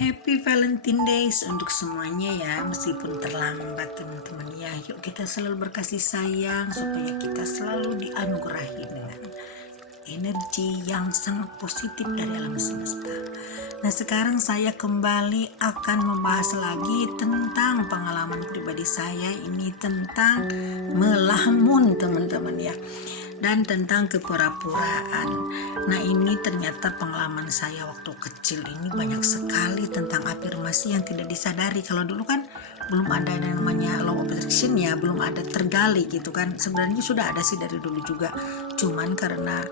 Happy Valentine Days untuk semuanya ya, meskipun terlambat teman-teman ya. Yuk kita selalu berkasih sayang supaya kita selalu dianugerahi dengan energi yang sangat positif dari alam semesta. Nah sekarang saya kembali akan membahas lagi tentang pengalaman pribadi saya ini tentang melamun teman-teman ya. Dan tentang kepura-puraan. Nah ini ternyata pengalaman saya waktu kecil ini banyak sekali tentang afirmasi yang tidak disadari. Kalau dulu kan belum ada namanya law of attraction ya, belum ada tergali gitu kan. Sebenarnya sudah ada sih dari dulu juga, cuman karena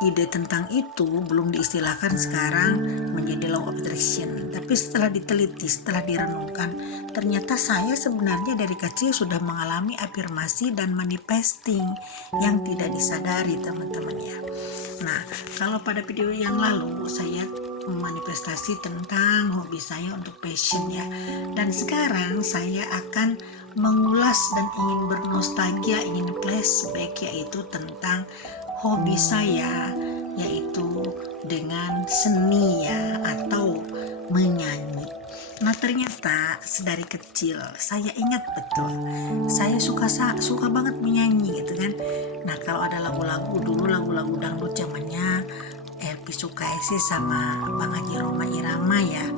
ide tentang itu belum diistilahkan sekarang menjadi law of attraction. Tapi setelah diteliti, setelah direnungkan, ternyata saya sebenarnya dari kecil sudah mengalami afirmasi dan manifesting yang tidak disadari teman-teman ya. Nah, kalau pada video yang lalu saya memanifestasi tentang hobi saya untuk passion ya. Dan sekarang saya akan mengulas dan ingin bernostalgia, ingin flashback yaitu tentang hobi saya, yaitu dengan seni ya atau menyanyi. Nah ternyata sedari kecil saya ingat betul saya suka banget menyanyi gitu kan. Nah kalau ada lagu-lagu dulu, lagu-lagu dangdut zamannya Elvi Sukaisi sama Bang Haji Rhoma Irama ya.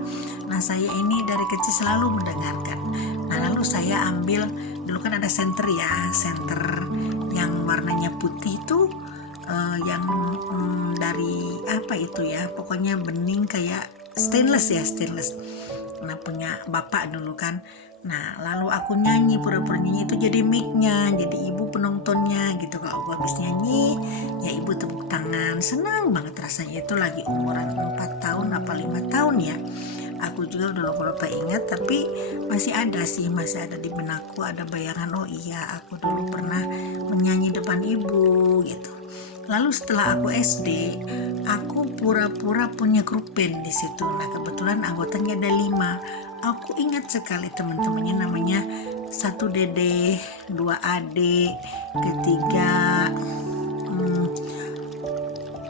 Nah saya ini dari kecil selalu mendengarkan. Nah lalu saya ambil, dulu kan ada senter ya, senter yang warnanya putih itu yang dari apa itu ya, pokoknya bening kayak stainless. Nah punya bapak dulu kan. Nah lalu aku nyanyi, pura-pura nyanyi itu jadi mic-nya, jadi ibu penontonnya gitu. Kalau aku habis nyanyi ya ibu tepuk tangan, senang banget rasanya. Itu lagi umuran 4 tahun apa 5 tahun ya. Aku juga udah lupa ingat, tapi masih ada di benakku, ada bayangan, oh iya aku dulu pernah menyanyi depan ibu gitu. Lalu setelah aku SD, aku pura-pura punya grup band di situ. Nah kebetulan anggotanya ada 5. Aku ingat sekali teman-temannya, namanya 1 dede, 2 adik, ketiga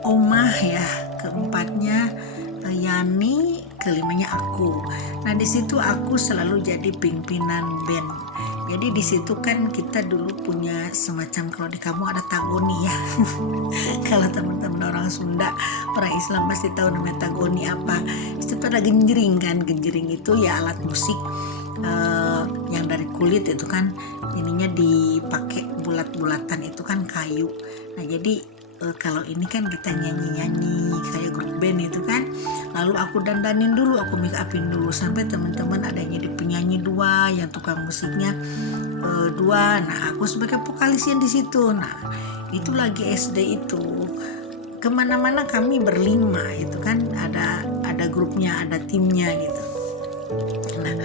omah ya, keempatnya Yani, kelimanya aku. Nah di situ aku selalu jadi pimpinan band. Jadi di situ kan kita dulu punya semacam, kalau di kamu ada tagoni ya. Kalau teman-teman orang Sunda, orang Islam pasti tahu namanya tagoni apa. Itu ada genjering kan, genjering itu ya alat musik yang dari kulit itu kan, ininya dipakai bulat-bulatan itu kan kayu. Nah jadi kalau ini kan kita nyanyi-nyanyi kayak grup band itu kan. Lalu aku dandanin dulu, aku make upin dulu sampai teman-teman ada yang jadi penyanyi 2, yang tukang musiknya 2. Nah aku sebagai vokalisnya di situ. Nah itu lagi SD itu, kemana-mana kami berlima itu kan, ada grupnya, ada timnya gitu. Nah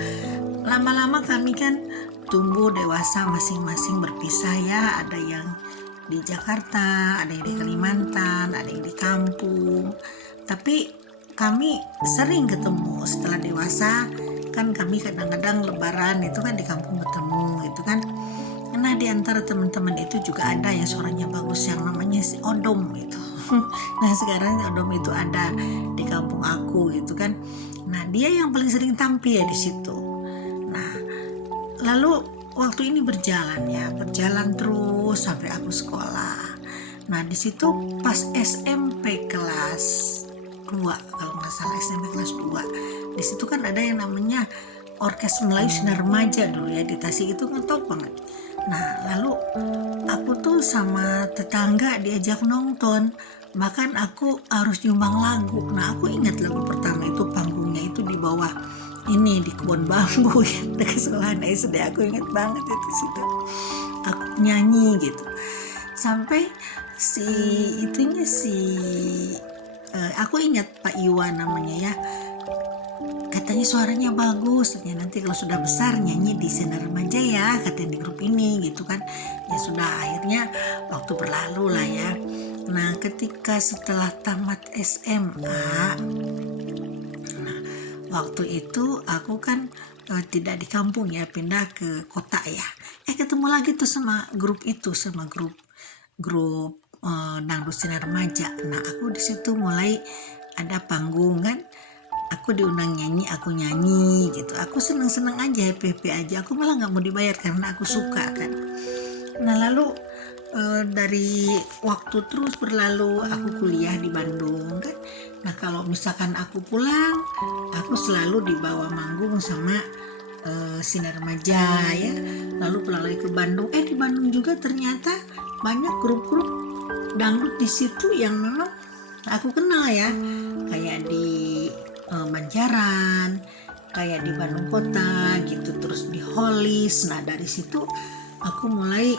lama-lama kami kan tumbuh dewasa, masing-masing berpisah ya. Ada yang di Jakarta, ada yang di Kalimantan, ada yang di kampung. Tapi kami sering ketemu setelah dewasa kan. Kami kadang-kadang lebaran itu kan di kampung ketemu gitu kan. Nah di antara teman-teman itu juga ada yang suaranya bagus, yang namanya si Odom itu. Nah sekarang Odom itu ada di kampung aku gitu kan. Nah dia yang paling sering tampil ya di situ. Nah lalu waktu ini berjalan terus sampai aku sekolah. Nah di situ pas SMP kelas 2 kalau nggak salah, SMP kelas 2, di situ kan ada yang namanya Orkes Melayu Sinar Remaja dulu ya di Tasik, itu ngetop banget. Nah lalu aku tuh sama tetangga diajak nonton, bahkan aku harus nyumbang lagu. Nah aku ingat lagu pertama itu panggungnya itu di bawah ini, di kebun bambu ya, dekat sekolahan SD. Aku ingat banget itu situ aku nyanyi gitu sampai aku ingat Pak Iwan namanya ya, katanya suaranya bagus, katanya nanti kalau sudah besar nyanyi di Sinar Remaja ya, katanya di grup ini gitu kan. Ya sudah, akhirnya waktu berlalu lah ya. Nah ketika setelah tamat SMA, waktu itu aku kan tidak di kampung ya, pindah ke kota ya. Ketemu lagi tuh sama grup dangdut Sinar Remaja. Nah aku di situ mulai ada panggung kan. aku diundang nyanyi, aku nyanyi gitu. Aku seneng-seneng aja, happy aja. Aku malah nggak mau dibayar karena aku suka kan. Nah lalu dari waktu terus berlalu, aku kuliah di Bandung kan. Nah kalau misalkan aku pulang, aku selalu dibawa manggung sama Sinar Remaja ya. Lalu pulang lagi ke Bandung. Di Bandung juga ternyata banyak grup-grup dangdut di situ yang memang aku kenal ya. Kayak di Banjaran, kayak di Bandung Kota gitu, terus di Holis. Nah dari situ aku mulai,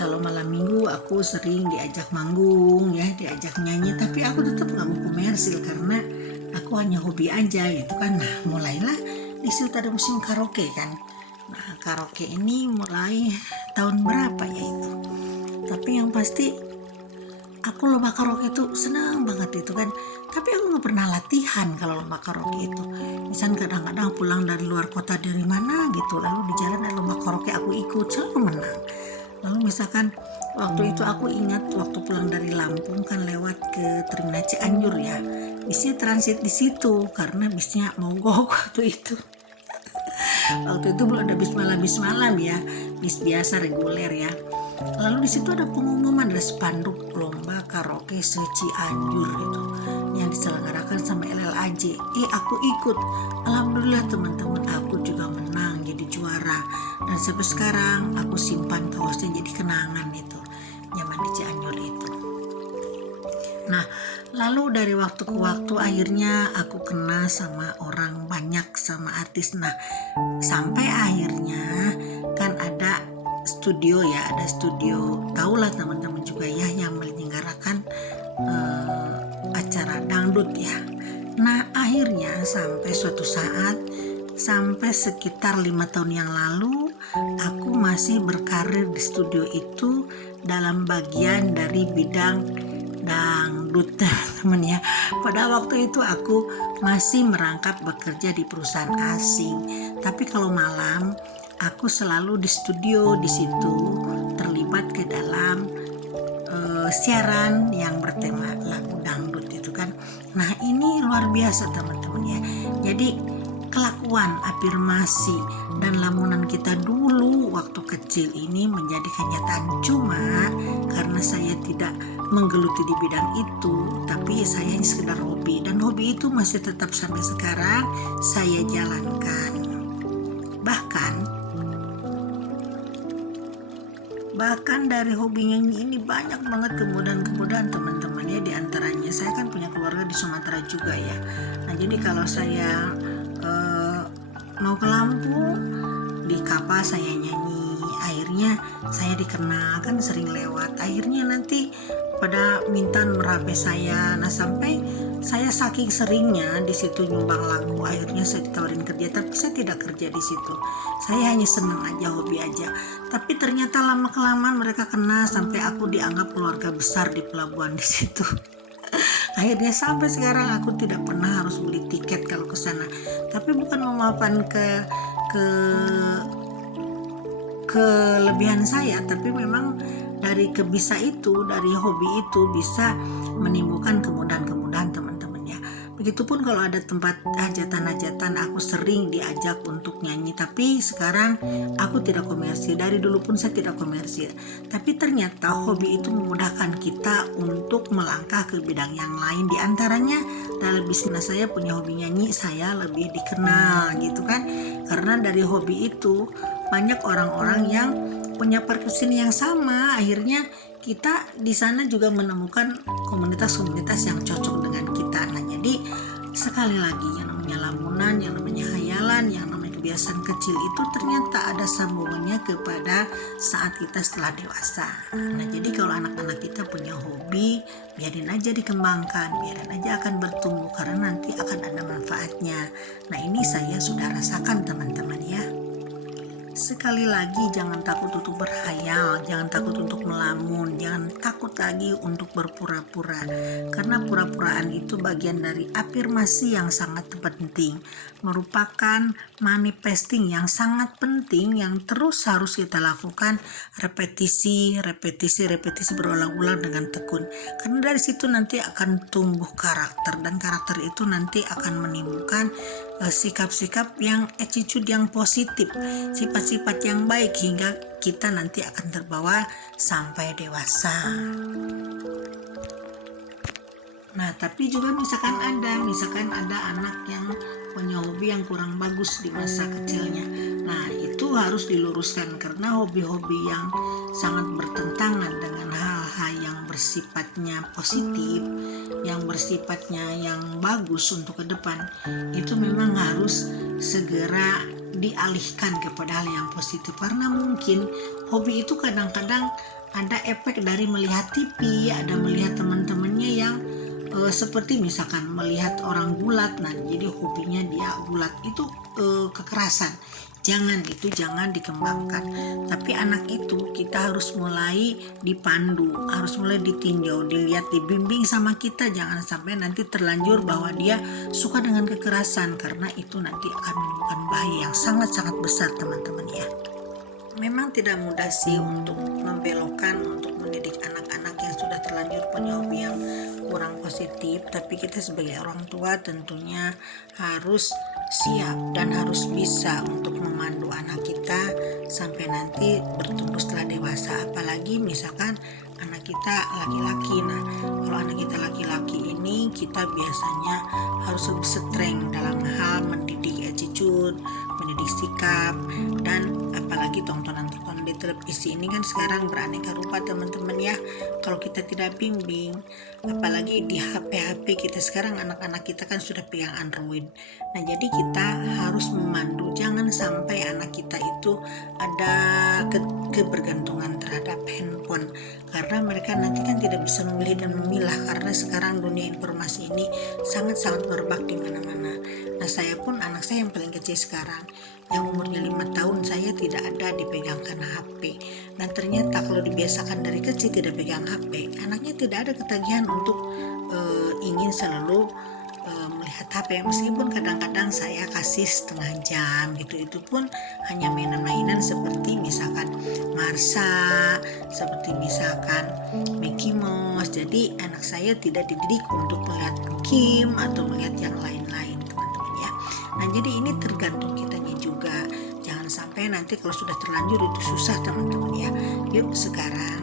kalau malam minggu aku sering diajak manggung ya, diajak nyanyi, tapi aku tetap nggak mau komersil karena aku hanya hobi aja gitu kan. Nah mulailah di situ ada musim karaoke kan. Nah karaoke ini mulai tahun berapa ya itu, tapi yang pasti aku lomba karaoke itu senang banget itu kan. Tapi aku nggak pernah latihan kalau lomba karaoke itu. Misalnya kadang-kadang pulang dari luar kota dari mana gitu, lalu di jalan ada lomba karaoke, aku ikut, selalu menang. Lalu misalkan waktu itu aku ingat waktu pulang dari Lampung kan lewat ke Terminal Cianjur ya, bisnya transit di situ karena bisnya mogok waktu itu. Waktu itu belum ada bis malam ya, bis biasa reguler ya. Lalu di situ ada pengumuman, ada spanduk lomba karaoke se-Cianjur gitu yang diselenggarakan sama LLAJ. Aku ikut. Alhamdulillah teman-teman, aku juga menang jadi juara. Dan sampai sekarang aku simpan kaosnya jadi kenangan itu, zaman di Cianjur itu. Nah, lalu dari waktu ke waktu akhirnya aku kenal sama orang banyak, sama artis. Nah, sampai akhirnya kan ada studio ya, ada studio, tahulah teman-teman juga ya, yang menyelenggarakan acara dangdut ya. Nah akhirnya sampai suatu saat, sampai sekitar 5 tahun yang lalu, aku masih berkarir di studio itu dalam bagian dari bidang dangdut teman ya. Pada waktu itu aku masih merangkap bekerja di perusahaan asing, tapi kalau malam aku selalu di studio di situ, terlibat ke dalam siaran yang bertema lagu dangdut itu kan. Nah ini luar biasa teman-teman ya. Jadi kelakuan, afirmasi, dan lamunan kita dulu waktu kecil ini menjadi kenyataan. Cuma karena saya tidak menggeluti di bidang itu, tapi saya hanya sekedar hobi, dan hobi itu masih tetap sampai sekarang saya jalankan. Bahkan dari hobi nyanyi ini banyak banget kemudahan-kemudahan teman-teman ya. Di antaranya saya kan punya keluarga di Sumatera juga ya. Nah jadi kalau saya mau ke Lampung, di kapal saya nyanyi, akhirnya saya dikenal kan, sering lewat, akhirnya nanti pada minta merabe saya. Nah sampai saya saking seringnya di situ nyumbang lagu, akhirnya saya ditawarin kerja, tapi saya tidak kerja di situ. Saya hanya senang aja, hobi aja. Tapi ternyata lama kelamaan mereka kenal sampai aku dianggap keluarga besar di pelabuhan di situ. Akhirnya sampai sekarang aku tidak pernah harus beli tiket kalau ke sana. Tapi bukan memaafkan kelebihan saya, tapi memang dari kebisa itu, dari hobi itu bisa menimbulkan kemudahan-kemudahan teman-teman ya. Begitupun kalau ada tempat hajatan-hajatan, aku sering diajak untuk nyanyi, tapi sekarang aku tidak komersil. Dari dulu pun saya tidak komersil, tapi ternyata hobi itu memudahkan kita untuk melangkah ke bidang yang lain. Di antaranya dalam bisnis saya punya hobi nyanyi, saya lebih dikenal gitu kan, karena dari hobi itu banyak orang-orang yang punya perkusin yang sama. Akhirnya kita di sana juga menemukan komunitas-komunitas yang cocok dengan kita. Nah jadi sekali lagi, yang namanya lamunan, yang namanya hayalan, yang namanya kebiasaan kecil itu ternyata ada sambungannya kepada saat kita setelah dewasa. Nah jadi kalau anak-anak kita punya hobi, biarin aja dikembangkan, biarin aja akan bertumbuh, karena nanti akan ada manfaatnya. Nah ini saya sudah rasakan teman-teman ya. sekali lagi jangan takut untuk berhayal, jangan takut untuk melamun, jangan takut lagi untuk berpura-pura, karena pura-puraan itu bagian dari afirmasi yang sangat penting, merupakan manifesting yang sangat penting yang terus harus kita lakukan, repetisi berulang-ulang dengan tekun, karena dari situ nanti akan tumbuh karakter, dan karakter itu nanti akan menimbulkan sikap-sikap yang attitude yang positif, sifat-sifat yang baik, hingga kita nanti akan terbawa sampai dewasa. Nah, tapi juga misalkan ada anak yang punya hobi yang kurang bagus di masa kecilnya. Nah, itu harus diluruskan, karena hobi-hobi yang sangat bertentangan dengan hal-hal yang bersifatnya positif, yang bersifatnya yang bagus untuk ke depan, itu memang harus segera dialihkan kepada hal yang positif, karena mungkin hobi itu kadang-kadang ada efek dari melihat TV, ada melihat teman-temannya yang seperti misalkan melihat orang gulat, nah jadi hobinya dia gulat, itu kekerasan. Jangan dikembangkan. Tapi anak itu kita harus mulai dipandu, harus mulai ditinjau, dilihat, dibimbing sama kita, jangan sampai nanti terlanjur bahwa dia suka dengan kekerasan, karena itu nanti akan menimbulkan bahaya yang sangat-sangat besar, teman-teman ya. Memang tidak mudah sih untuk membelokkan, untuk mendidik anak-anak yang sudah terlanjur punya hobi yang kurang positif, tapi kita sebagai orang tua tentunya harus siap dan harus bisa untuk memandu anak kita sampai nanti bertumbuh setelah dewasa. Apalagi misalkan anak kita laki-laki. Nah, kalau anak kita laki-laki ini, kita biasanya harus lebih strength dalam hal mendidik attitude, mendidik sikap, dan apalagi tontonan-tontonan di televisi ini kan sekarang beraneka rupa, teman-teman ya. Kalau kita tidak bimbing, apalagi di HP kita sekarang, anak-anak kita kan sudah pegang Android. Nah, jadi kita harus memandu, jangan sampai anak kita itu ada kebergantungan terhadap handphone, karena mereka nanti kan tidak bisa memilih dan memilah, karena sekarang dunia informasi ini sangat-sangat merebak di mana-mana. Nah, saya pun, anak saya yang paling kecil sekarang, yang umurnya 5 tahun, saya tidak ada dipegangkan HP. Dan ternyata kalau dibiasakan dari kecil tidak pegang HP, anaknya tidak ada ketagihan untuk ingin selalu melihat HP, meskipun kadang-kadang saya kasih setengah jam gitu, itu pun hanya mainan-mainan seperti misalkan Marsa, seperti misalkan Mickey Mouse. Jadi anak saya tidak dididik untuk melihat game atau melihat yang lain-lain, teman-teman ya. Nah, jadi ini tergantung kitanya juga, jangan sampai nanti kalau sudah terlanjur itu susah, teman-teman ya. Yuk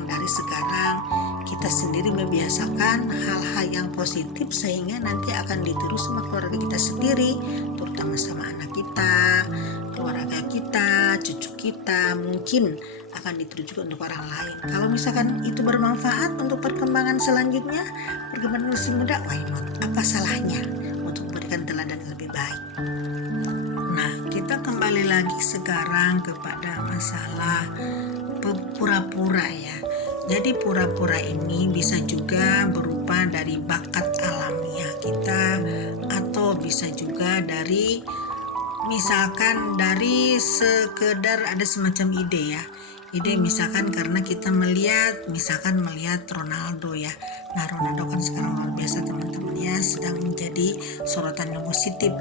dari sekarang kita sendiri membiasakan hal-hal yang positif, sehingga nanti akan ditiru sama keluarga kita sendiri, terutama sama anak kita, keluarga kita, cucu kita, mungkin akan ditiru juga untuk orang lain. Kalau misalkan itu bermanfaat untuk perkembangan selanjutnya, perkembangan usia muda, why not? Apa salahnya untuk memberikan teladan lebih baik? Nah, kita kembali lagi sekarang kepada masalah pura-pura ya. Jadi pura-pura ini bisa juga berupa dari bakat alamiah kita, atau bisa juga dari misalkan dari sekedar ada semacam ide ya. Ide misalkan karena kita melihat Ronaldo ya. Nah, Ronaldo kan sekarang luar biasa, teman-teman ya, sedang menjadi sorotan yang positif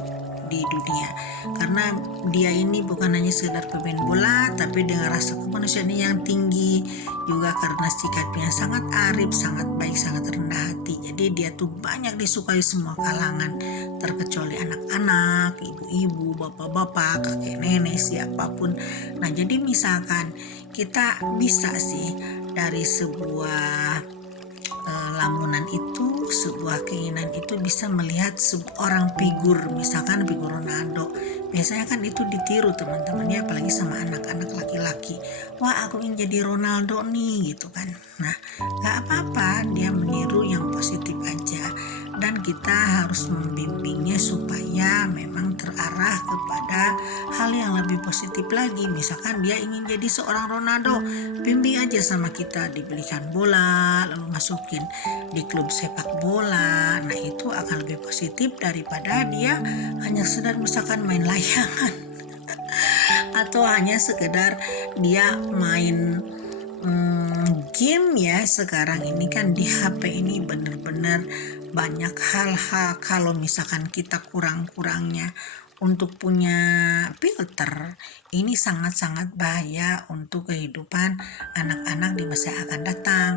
di dunia, karena dia ini bukan hanya sekedar pemain bola, tapi dengan rasa kemanusiaan yang tinggi, juga karena sikapnya sangat arif, sangat baik, sangat rendah hati. Jadi dia tuh banyak disukai semua kalangan, terkecuali anak-anak, ibu-ibu, bapak-bapak, kakek nenek, siapapun. Nah, jadi misalkan kita bisa sih dari sebuah lamunan itu, sebuah keinginan itu, bisa melihat seorang figur, misalkan figur Ronaldo. Biasanya kan itu ditiru, teman-teman ya, apalagi sama anak-anak laki-laki. Wah, aku ingin jadi Ronaldo nih gitu kan. Nah, gak apa-apa dia meniru yang positif aja, dan kita harus membimbingnya supaya memang terarah kepada hal yang lebih positif lagi. Misalkan dia ingin jadi seorang Ronaldo, bimbing aja sama kita, dibelikan bola, lalu masukin di klub sepak bola. Nah, itu akan lebih positif daripada dia hanya sedang misalkan main layangan atau hanya sekedar dia main game ya. Sekarang ini kan di HP ini benar-benar banyak hal-hal, kalau misalkan kita kurang-kurangnya untuk punya filter, ini sangat-sangat bahaya untuk kehidupan anak-anak di masa yang akan datang.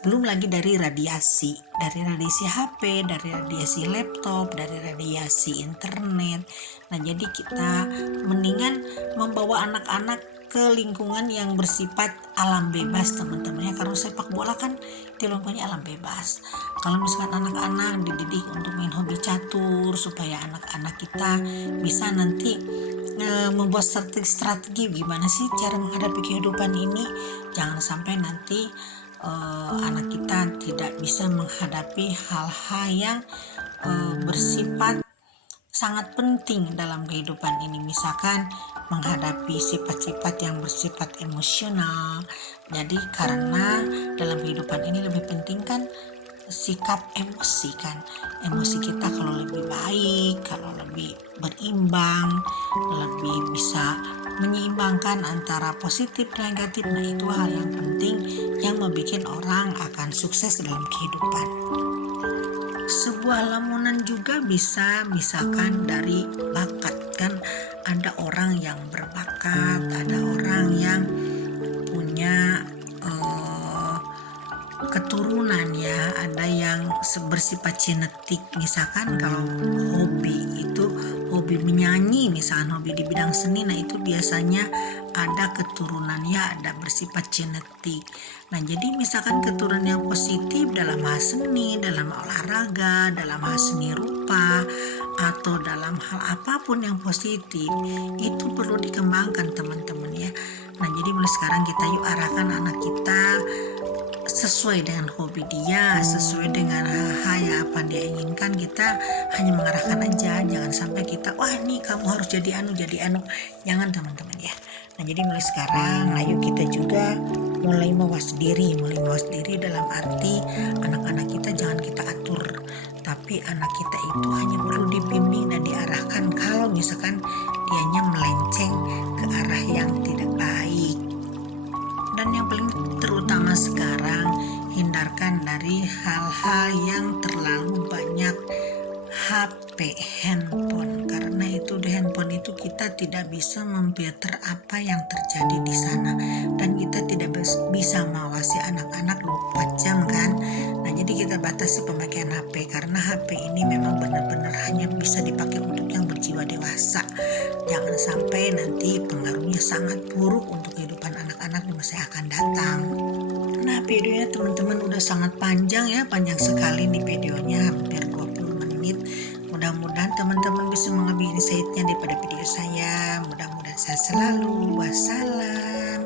Belum lagi dari radiasi HP, dari radiasi laptop, dari radiasi internet. Nah, jadi kita mendingan membawa anak-anak ke lingkungan yang bersifat alam bebas, teman-teman ya. Karena sepak bola kan di lingkungannya alam bebas. Kalau misalkan anak-anak dididik untuk main hobi catur, supaya anak-anak kita bisa nanti membuat strategi gimana sih cara menghadapi kehidupan ini. Jangan sampai nanti anak kita tidak bisa menghadapi hal-hal yang bersifat sangat penting dalam kehidupan ini, misalkan menghadapi sifat-sifat yang bersifat emosional. Jadi karena dalam kehidupan ini lebih penting kan sikap emosi kan. Emosi kita kalau lebih baik, kalau lebih berimbang, lebih bisa menyeimbangkan antara positif dan negatif. Nah, itu hal yang penting yang membuat orang akan sukses dalam kehidupan. Sebuah lamunan juga bisa misalkan dari bakat kan. Ada orang yang berbakat, ada orang yang punya keturunan ya, ada yang bersifat genetik. Misalkan kalau hobi menyanyi, misalkan hobi di bidang seni, nah itu biasanya ada keturunannya, ada bersifat genetik. Nah, jadi misalkan keturunan yang positif dalam hal seni, dalam olahraga, dalam hal seni rupa, atau dalam hal apapun yang positif, itu perlu dikembangkan teman-teman ya. Nah, jadi mulai sekarang kita yuk arahkan anak kita sesuai dengan hobi dia, sesuai dengan hal-hal yang apa dia inginkan. Kita hanya mengarahkan aja, jangan sampai kita wah ini kamu harus jadi anu. Jangan teman-teman ya. Nah, jadi mulai sekarang ayo kita juga mulai mawas diri dalam arti anak-anak kita jangan kita atur, tapi anak kita itu hanya perlu dibimbing dan diarahkan kalau misalkan dianya melenceng ke arah yang tidak baik. Dan yang paling terutama sekarang, hindarkan dari hal-hal yang terlalu banyak HP, handphone. Karena itu di handphone itu kita tidak bisa memfilter apa yang terjadi di sana, dan kita tidak bisa mengawasi anak-anak 24 jam kan. Nah, jadi kita batasi pemakaian HP, karena HP ini memang benar-benar hanya bisa dipakai untuk yang berjiwa dewasa. Jangan sampai nanti pengaruhnya sangat buruk untuk kehidupan anak-anak di masa yang akan datang. Nah, videonya teman-teman udah sangat panjang ya, panjang sekali nih videonya, hampir 20 menit. Mudah-mudahan teman-teman bisa mengambil insight-nya daripada video saya. Mudah-mudahan sehat selalu. Wassalam.